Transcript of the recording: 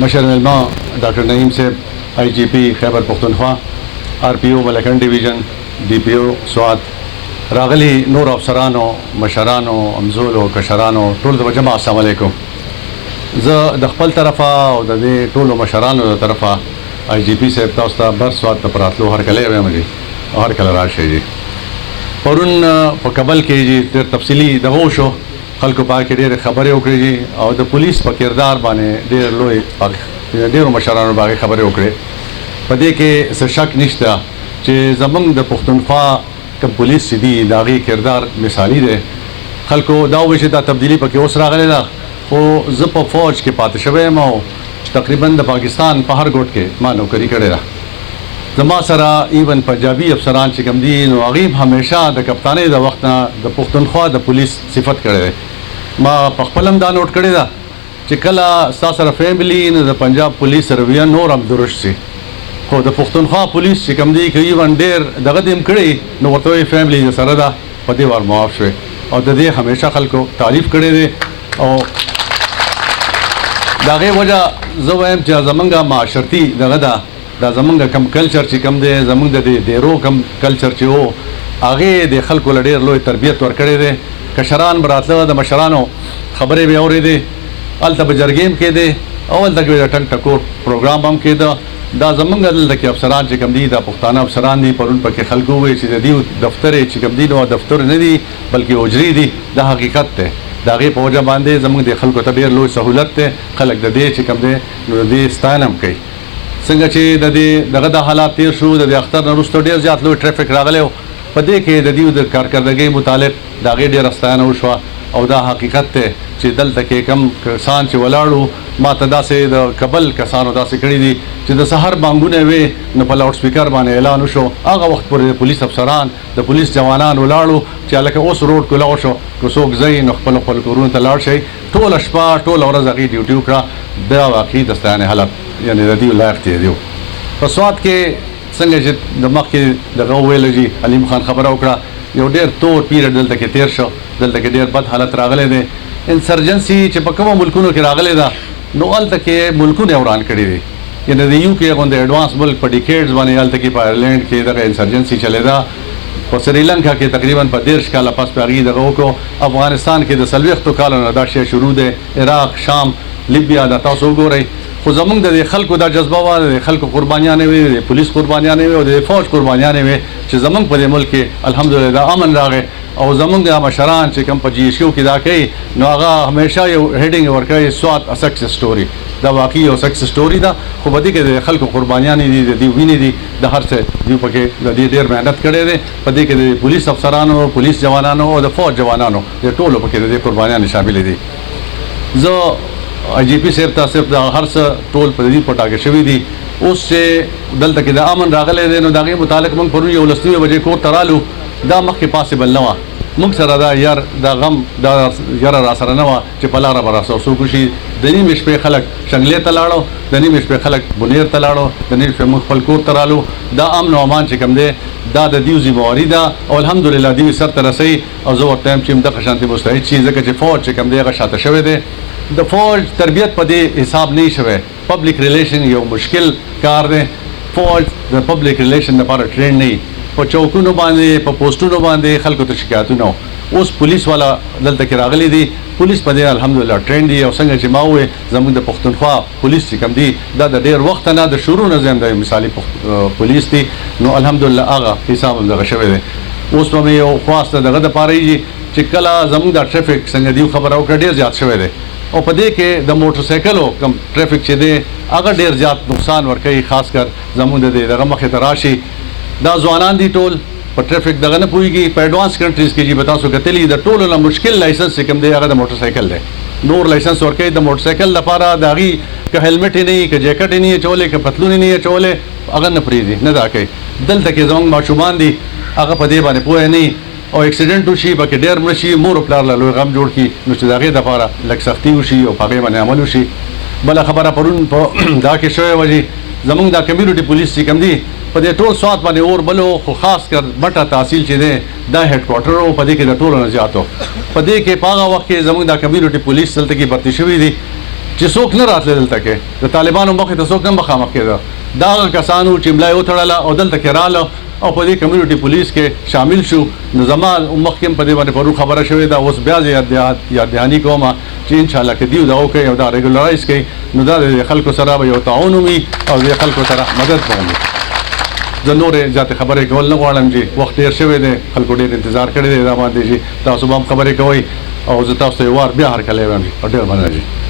مشر ملما ډاکټر نعیم صاحب IGP خیبر پختونخوا RPO ملکن ډیویژن DPO سوات راغلي نور افسرانو مشرانو امزولو کشرانو ټول ته جمع السلام علیکم. زه د خپل طرفه او د دې ټولو مشرانو د طرفه IGP صاحب تاسو ته بر سوات ته پراتلو هر کله وایم جی هر کله راشي جی. پرون په کابل کې جی ډېر تفصیلي دغه شو خلکو پاکې ډېرې خبرې وکړې جی او د پولیس په کردار باندې ډېر لوی ډېرو مشرانو باندې خبرې وکړې. په دې کې څه شک نشته چې زمونږ د پښتونخوا کوم پولیس چې دي د هغې کردار مثالي دی. خلکو دا ووایي چې دا تبدیلي پکې اوس راغلې ده، خو زه په فوج کې پاتې شوی یم او تقریبا د پاکستان په هر ګوټ کې ما نوکري کړې ده. زما سره ایون پنجابي افسران چې کوم دي نو هغې همیشه د کپتانۍ د وخت نه د پښتونخوا د پولیس صفت کړی دی. ما په خپل هم دا نوټ کړې ده چې کله ستا سره فیملی نو د پنجاب پولیس رویه نور هم درست شي، خو د پښتونخوا پولیس چې کوم دي که ایون ډېر دغه دې هم کړی نو ورته وایي فیملی د سره ده په دې وار معاف شوی او د دې همیشه خلکو تعریف کړی دی. او د هغې وجه زه وایم چې زمونږ معاشرتي دغه ده دا زمونږ کم کلچر چې کم دی زمونږ د ډیرو کم کلچر چې و هغې د خلکو له ډېر لوی تربیت ورکړی دی. کشران به راتله د مشرانو خبرې به یې اورېدې، هلته به جرګې هم کېدې او هلته کې د ټنګ ټکور پروګرام هم کېده. دا زمونږ دلته کې افسران چې کوم دي دا پښتانه افسران دي. پرون پکې خلکو ووایي چې د دې دفتر چې کوم دي نو دفتر نه دي بلکې حجرې دي. دا حقیقت دی. د هغې په وجه باندې زموږ د خلکو ته ډېر لوی سهولت دی. خلک د دې چې کوم دی نو د دې ستاینه هم کوي. څنګه چې د دې دغه د حالات تېر شو د دې اختر نه وروسته ډېر زیات لوی ټریفک راغلی و، په دې کې د دې د کارکردګۍ متعلق د هغې ډېره ستاینه وشوه او دا حقیقت دی چې دلته کې کم کسان چې ولاړو ما ته داسې د کابل کسانو داسې کړي دي چې د سحر بانګونه وې نو په لاوډ سپیکر باندې اعلان وشو. هغه وخت پورې د پولیس افسران د پولیس جوانان ولاړو چې هلکه اوس روډ کې لاړ شو که څوک ځئ نو خپل کورونو ته لاړ شئ. ټوله شپه ټوله ورځ هغې ډیوټي وکړه. دا واقعي د ستاینې حالت یعنې د دې لایق دی. په سوات کې څنګه چې د مخکې دغه وویله جي علیم خان خبره وکړه یو ډېر تور پیریډ دلته کې تېر شو. دلته کې ډېر بد حالت راغلی دی. انسرجنسي چې په کومو ملکونو کې راغلی ده نو هلته کې ملکونه یې وران کړي دي. یعنې د UK غوندې ایډوانس ملک په ډیکیډز باندې هلته کې په آیرلینډ کې دغه انسرجنسي چلېده. په سریلنکا کې تقریبا په 13 کاله پس په هغې دغه وکړو. افغانستان کې د 40 کالو نه دا شی شروع دی. عراق، شام، لیبیا دا تاسو وګورئ. خو زمونږ د خلکو دا جذبه وه د خلکو قربانیانې وې د پولیس قربانیانې وې او د فوج قربانیانې وې چې زمونږ په دې ملک کې الحمدلله دا امن راغی او زمونږ د مشران چې کوم په GSU کې دا کوي نو هغه همیشه یو هیډینګ ورکوي سوات ا سکسس سټوري. دا واقعي یو سکسس سټوري ده خو په دې کې د خلکو قربانیانې دي د دې وینې دي د هر څه دوی پکې د دې ډېر محنت کړی دی. په دې کې د پولیس افسرانو پولیس جوانانو او د فوج جوانانو د ټولو پکې د دې قربانیانې شاملې دي. زه IGP صاحب ته صرف د هر څه ټول په دې پټاکې شوي دي. اوس چې دلته کې د امن راغلی دی نو د هغې متعلق موږ پرون 11 بجې کور ته رالو. دا مخکې پاسبل نه وه. موږ سره دا یار دا غم دا یاره را سره نه وه چې په لاره به راسره څوک وشي. د نیمې شپې خلک شنګلې ته لاړو، د نیمې شپې خلک بونیر ته لاړو، د نیمې شپې موږ خپل کور ته رالو. دا امن او امان چې کوم دی دا د دیو ذمواري ده او الحمدلله دیو سر ته رسوي او زه ورته وایم چې همدغه شانتې مستعد شي ځکه چې فوج چې کوم دی هغه شاته شوی دی. د فوج تربیت په دې حساب نه شوی. پبلک ریلیشن یو مشکل کار دی. فوج د پبلک ریلیشن لپاره ټرین نه وي. په چوکونو باندې په پوسټونو باندې خلکو ته شکایتونه اوس پولیس والا دلته کې راغلي دي. پولیس په دې الحمدلله ټرین دي او څنګه چې ما وویل زموږ د پښتونخوا پولیس چې کوم دي دا د ډېر وخت نه د شروع نه زم د مثالي پولیس دي نو الحمدلله هغه حساب هم دغه شوی دی. اوس به مې یو خواسته دغه دپاره یي چې کله زموږ د ټریفک څنګه دیو خبره وکړه ډېر زیات شوی دی او په دې کې د موټر سایکلو کم ټریفک چې دی هغه ډېر زیات نقصان ورکوي. خاص کر زموږ د دغه مخې ته راشي دا ځوانان دي ټول په ټریفک دغه نه پوهېږي. په ایډوانس کنټریز کې چې به تاسو کتلي د ټولو نه مشکل لایسنس چې کوم دی هغه د موټر سایکل دی. نور لایسنس ورکوي د موټر سایکل لپاره د هغې که هیلمټ یې نه وي که جیکټ یې نه وي اچولی که پتلون یې نه وي اچولی هغه نه پرېږدي نه دا کوي. دلته کې زموږ ماشومان دي هغه په دې باندې پوهه نه وي او اکسیډنټ وشي پکې ډېر مړه شي مور او پلار له لوی غم جوړ کړي نو چې د هغې دپاره لږ سختي وشي او په هغې باندې عمل وشي. بله خبره پرون په دا کې شوې وه چې زموږ دا کمیونټي پولیس چې کوم دي په دې ټول سوات باندې اور بلو خو خاص کر بټه تحصیل چې دی دا هیډ کوارټر و په دې کې د ټولو نه زیات و. په دې کې په هغه وخت کې زموږ دا کمیونټي پولیس دلته کې برتي شوي دي چې څوک نه راتله دلته کې د طالبانو مخې ته څوک نه مخامخ کېده دا هغه کسانو چې ملا یې وتړله او دلته کې راله او په دې کمیونټي پولیس کې شامل شو. نو زما مخکې هم په دې باندې پرون خبره شوې ده، اوس بیا زه یاد دهاني کوم چې انشاءالله که دیو دا وکړي او دا ریګولرایز کړي نو دا د خلکو سره به یو تعاون وي او د خلکو سره مدد به وي. زه نورې زیاتې خبرې کول نه غواړم چې وخت ډېر شوی دی، خلکو ډېر انتظار کړی دی دا باندې چې تاسو به هم خبرې کوئ او زه تاسو ته یو وار بیا هرکلی وایم او ډېر مننه.